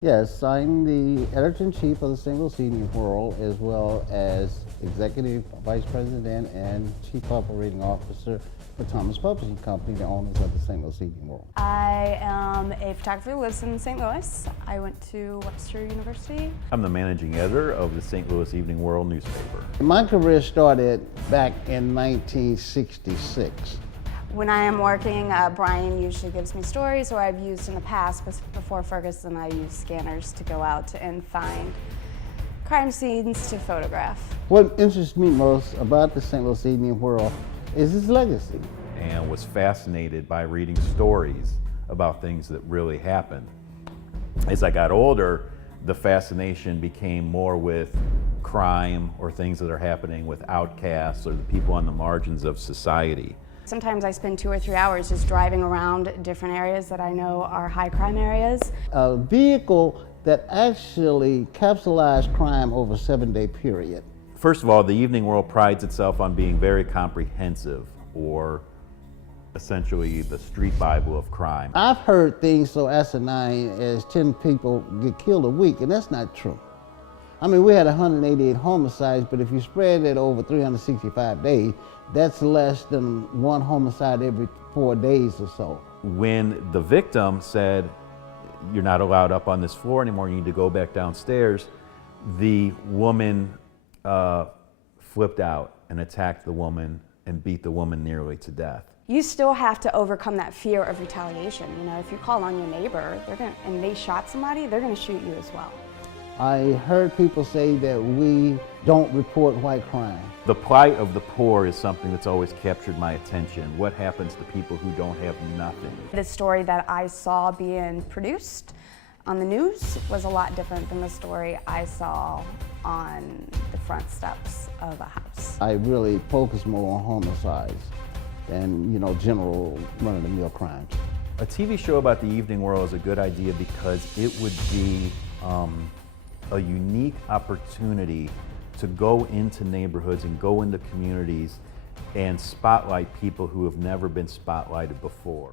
Yes, I'm the editor-in-chief of the St. Louis Evening World, as well as executive vice president and chief operating officer for Thomas Publishing Company, the owners of the St. Louis Evening World. I am a photographer who lives in St. Louis. I went to Webster University. I'm the managing editor of the St. Louis Evening World newspaper. My career started back in 1966. When I am working, Brian usually gives me stories, or I've used in the past, but before Ferguson, I used scanners to go out and find crime scenes to photograph. What interests me most about the St. Louis Evening World is its legacy. And was fascinated by reading stories about things that really happened. As I got older, the fascination became more with crime or things that are happening with outcasts or the people on the margins of society. Sometimes I spend 2 or 3 hours just driving around different areas that I know are high crime areas. A vehicle that actually capsulized crime over a 7-day period. First of all, the Evening World prides itself on being very comprehensive, or essentially the street Bible of crime. I've heard things so asinine as 10 people get killed a week, and that's not true. I mean, we had 188 homicides, but if you spread it over 365 days, that's less than one homicide every 4 days or so. When the victim said, "You're not allowed up on this floor anymore, you need to go back downstairs," the woman flipped out and attacked the woman and beat the woman nearly to death. You still have to overcome that fear of retaliation. You know, if you call on your neighbor and they shot somebody, they're going to shoot you as well. I heard people say that we don't report white crime. The plight of the poor is something that's always captured my attention. What happens to people who don't have nothing? The story that I saw being produced on the news was a lot different than the story I saw on the front steps of a house. I really focus more on homicides than, general run-of-the-mill crimes. A TV show about the Evening World is a good idea because it would be a unique opportunity to go into neighborhoods and go into communities and spotlight people who have never been spotlighted before.